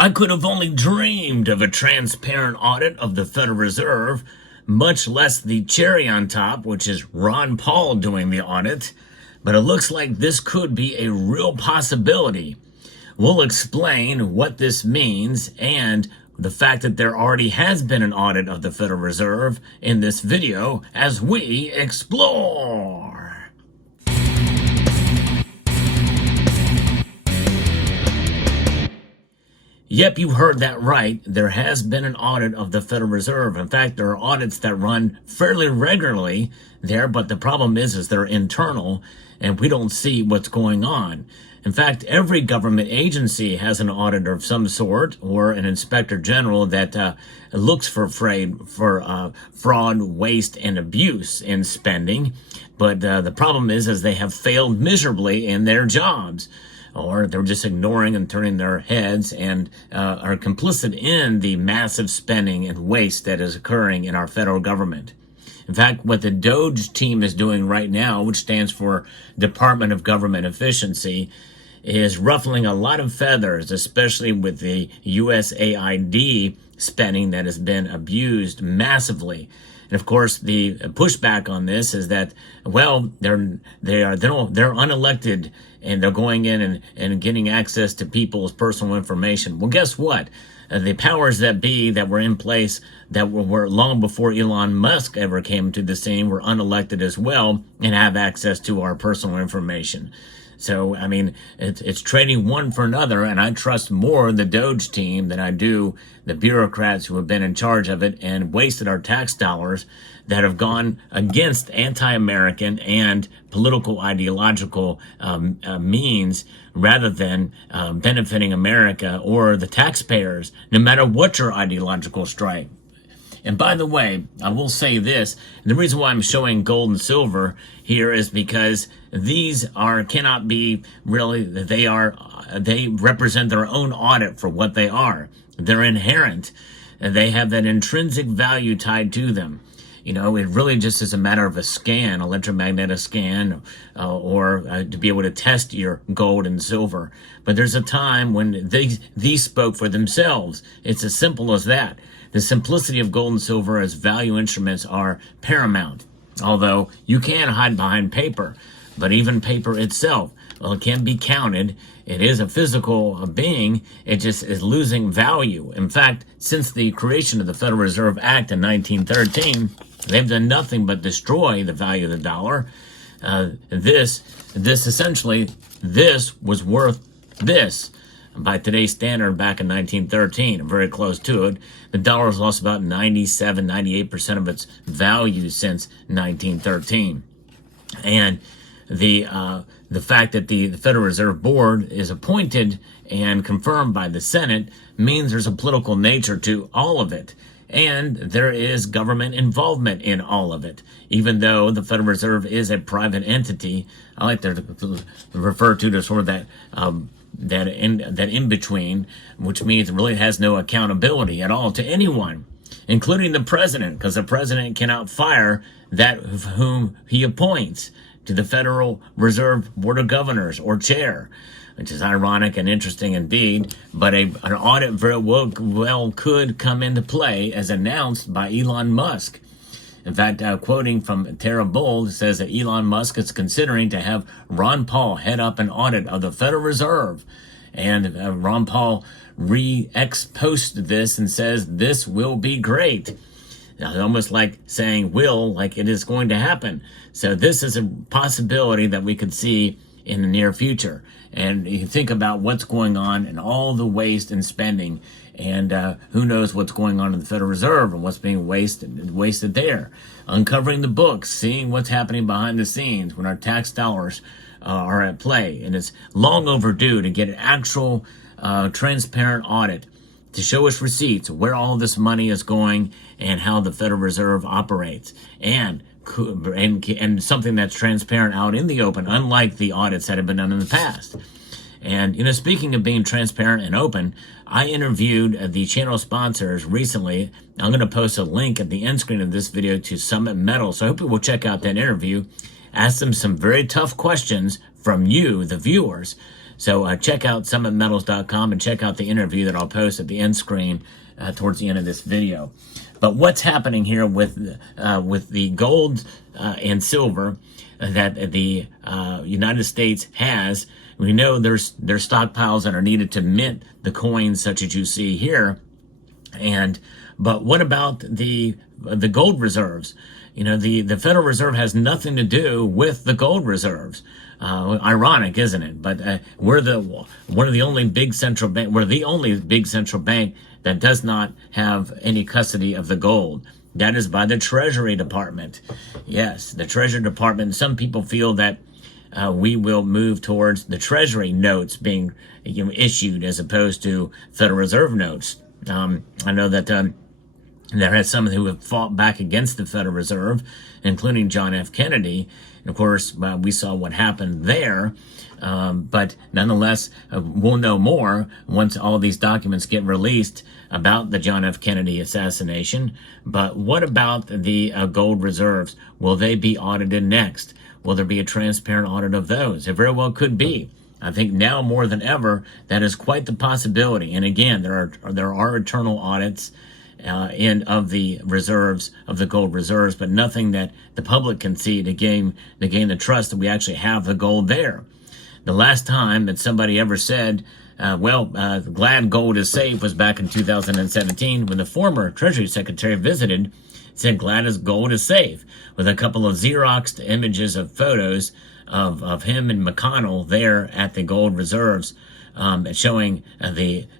I could have only dreamed of a transparent audit of the Federal Reserve, much less the cherry on top, which is Ron Paul doing the audit. But it looks like this could be a real possibility. We'll explain what this means and the fact that there already has been an audit of the Federal Reserve in this video as we explore. Yep, you heard that right. There has been an audit of the Federal Reserve. In fact, there are audits that run fairly regularly there, but the problem is they're internal and we don't see what's going on. In fact, every government agency has an auditor of some sort or an inspector general that looks for fraud, waste, and abuse in spending. But the problem is they have failed miserably in their jobs, or they're just ignoring and turning their heads and are complicit in the massive spending and waste that is occurring in our federal government. In fact, what the DOGE team is doing right now, which stands for Department of Government Efficiency, is ruffling a lot of feathers, especially with the USAID spending that has been abused massively. And of course, the pushback on this is that, well, they're unelected and they're going in and getting access to people's personal information. Well, guess what? The powers that be that were in place that were long before Elon Musk ever came to the scene were unelected as well and have access to our personal information. So, I mean, it's trading one for another, and I trust more the DOGE team than I do the bureaucrats who have been in charge of it and wasted our tax dollars that have gone against anti-American and political ideological means rather than benefiting America or the taxpayers, no matter what your ideological stripe. And by the way, I will say this, and the reason why I'm showing gold and silver here is because these cannot be really, they represent their own audit for what they are. They're inherent, and they have that intrinsic value tied to them. You know, it really just is a matter of a scan, electromagnetic scan, or to be able to test your gold and silver. But there's a time when these spoke for themselves. It's as simple as that. The simplicity of gold and silver as value instruments are paramount. Although you can hide behind paper, but even paper itself, well, it can be counted. It is a physical being. It just is losing value. In fact, since the creation of the Federal Reserve Act in 1913, they've done nothing but destroy the value of the dollar. This was worth this. By today's standard back in 1913, very close to it. The dollar has lost about 97, 98% of its value since 1913. And the fact that the Federal Reserve Board is appointed and confirmed by the Senate means there's a political nature to all of it. And there is government involvement in all of it. Even though the Federal Reserve is a private entity, I like to refer to it as sort of that in between, which means it really has no accountability at all to anyone, including the president, because the president cannot fire that of whom he appoints to the Federal Reserve Board of Governors or chair, which is ironic and interesting indeed. But an audit very well could come into play as announced by Elon Musk. In fact, quoting from Tara Bold, it says that Elon Musk is considering to have Ron Paul head up an audit of the Federal Reserve. And Ron Paul re-exposed this and says this will be great. Now, almost like saying will, like it is going to happen. So this is a possibility that we could see in the near future. And you think about what's going on and all the waste and spending, and who knows what's going on in the Federal Reserve and what's being wasted there. Uncovering the books, seeing what's happening behind the scenes when our tax dollars are at play. And it's long overdue to get an actual transparent audit to show us receipts, where all this money is going and how the Federal Reserve operates. And something that's transparent out in the open, unlike the audits that have been done in the past. And, you know, speaking of being transparent and open, I interviewed the channel sponsors recently. I'm going to post a link at the end screen of this video to Summit Metal. So I hope you will check out that interview. Ask them some very tough questions from you, the viewers. So check out summitmetals.com and check out the interview that I'll post at the end screen towards the end of this video. But what's happening here with the gold and silver that the United States has? We know there's stockpiles that are needed to mint the coins such as you see here. But what about the gold reserves? You know, the Federal Reserve has nothing to do with the gold reserves. Ironic, isn't it? But we're the only big central bank that does not have any custody of the gold. That is by the Treasury Department. Yes, the Treasury Department. Some people feel that we will move towards the Treasury notes being issued as opposed to Federal Reserve notes. I know that there are some who have fought back against the Federal Reserve, including John F. Kennedy. And of course, we saw what happened there. But nonetheless, we'll know more once all these documents get released about the John F. Kennedy assassination. But what about the gold reserves? Will they be audited next? Will there be a transparent audit of those? It very well could be. I think now more than ever, that is quite the possibility. And again, there are internal audits of the reserves, of the gold reserves, but nothing that the public can see to gain the trust that we actually have the gold there. The last time that somebody ever said, glad gold is safe was back in 2017 when the former Treasury Secretary visited, said glad as gold is safe, with a couple of Xeroxed images of photos of him and McConnell there at the gold reserves, showing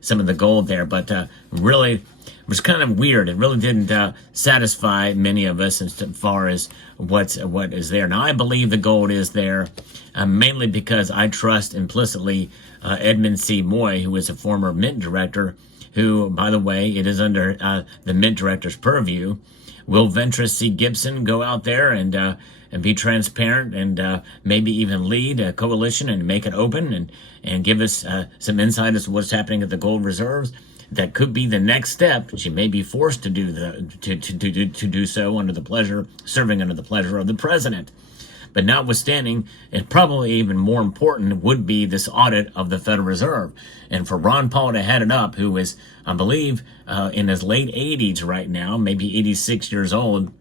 some of the gold there. But really, it was kind of weird. It really didn't satisfy many of us as far as what is there. Now, I believe the gold is there, mainly because I trust implicitly Edmund C. Moy, who is a former Mint director, who, by the way, it is under the Mint director's purview. Will Ventress C. Gibson go out there and be transparent and maybe even lead a coalition and make it open and give us some insight as to what's happening at the gold reserves? That could be the next step. She may be forced to do do so serving under the pleasure of the president. But notwithstanding, and probably even more important would be this audit of the Federal Reserve. And for Ron Paul to head it up, who is, I believe, in his late 80s right now, maybe 86 years old,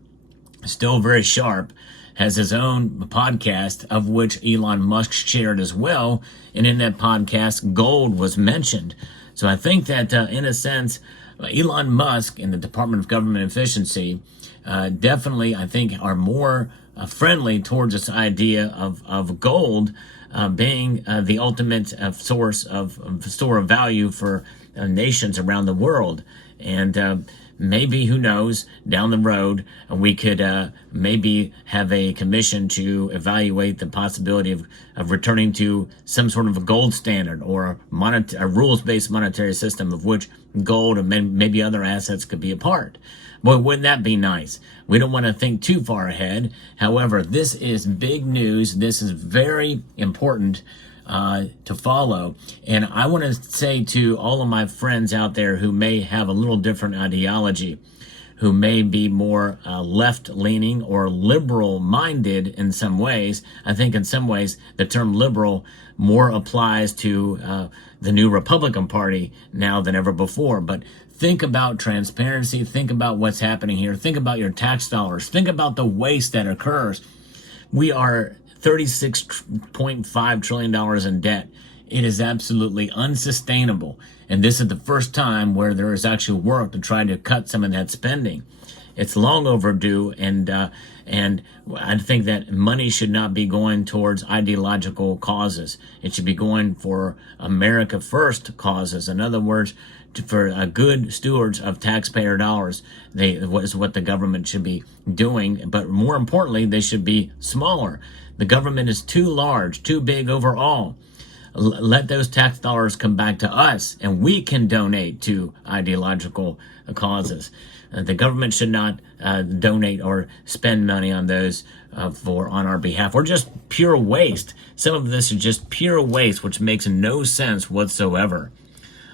still very sharp, has his own podcast, of which Elon Musk shared as well. And in that podcast, gold was mentioned. So I think that, in a sense, Elon Musk and the Department of Government Efficiency definitely, I think, are more friendly towards this idea of gold being the ultimate source of store of value for nations around the world. And maybe, who knows, down the road, we could maybe have a commission to evaluate the possibility of returning to some sort of a gold standard or a rules-based monetary system of which gold and maybe other assets could be a part. Boy, wouldn't that be nice? We don't want to think too far ahead. However, this is big news. This is very important to follow. And I want to say to all of my friends out there who may have a little different ideology, who may be more left-leaning or liberal-minded in some ways. I think in some ways the term liberal more applies to the new Republican Party now than ever before. But think about transparency. Think about what's happening here. Think about your tax dollars. Think about the waste that occurs. We are $36.5 trillion in debt. It is absolutely unsustainable. And this is the first time where there is actually work to try to cut some of that spending. It's long overdue, and I think that money should not be going towards ideological causes. It should be going for America first causes. In other words, for good stewards of taxpayer dollars, is what the government should be doing. But more importantly, they should be smaller. The government is too large, too big overall. Let those tax dollars come back to us, and we can donate to ideological causes. The government should not donate or spend money on those on our behalf, or just pure waste. Some of this is just pure waste, which makes no sense whatsoever.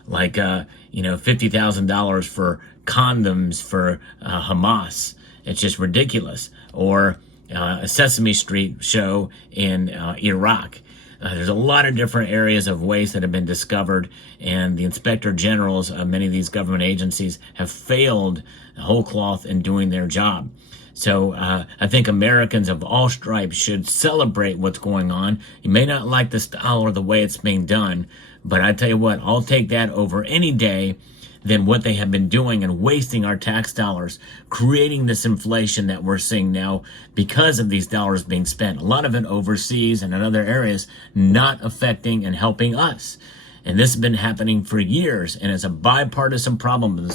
Like $50,000 for condoms for Hamas. It's just ridiculous. Or a Sesame Street show in Iraq. There's a lot of different areas of waste that have been discovered, and the inspector generals of many of these government agencies have failed whole cloth in doing their job. So I think Americans of all stripes should celebrate what's going on. You may not like the style or the way it's being done, but I tell you what, I'll take that over any day than what they have been doing and wasting our tax dollars, creating this inflation that we're seeing now because of these dollars being spent. A lot of it overseas and in other areas, not affecting and helping us. And this has been happening for years, and it's a bipartisan problem.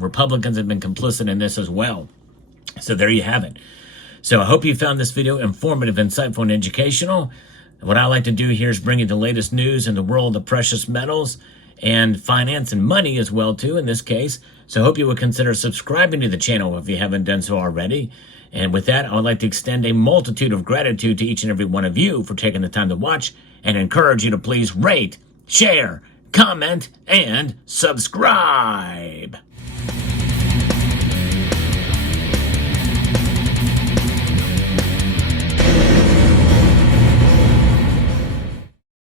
Republicans have been complicit in this as well. So there you have it. So I hope you found this video informative, insightful, and educational. What I like to do here is bring you the latest news in the world of precious metals and finance and money as well too in this case. So I hope you would consider subscribing to the channel if you haven't done so already. And with that, I would like to extend a multitude of gratitude to each and every one of you for taking the time to watch, and encourage you to please rate, share, comment, and subscribe.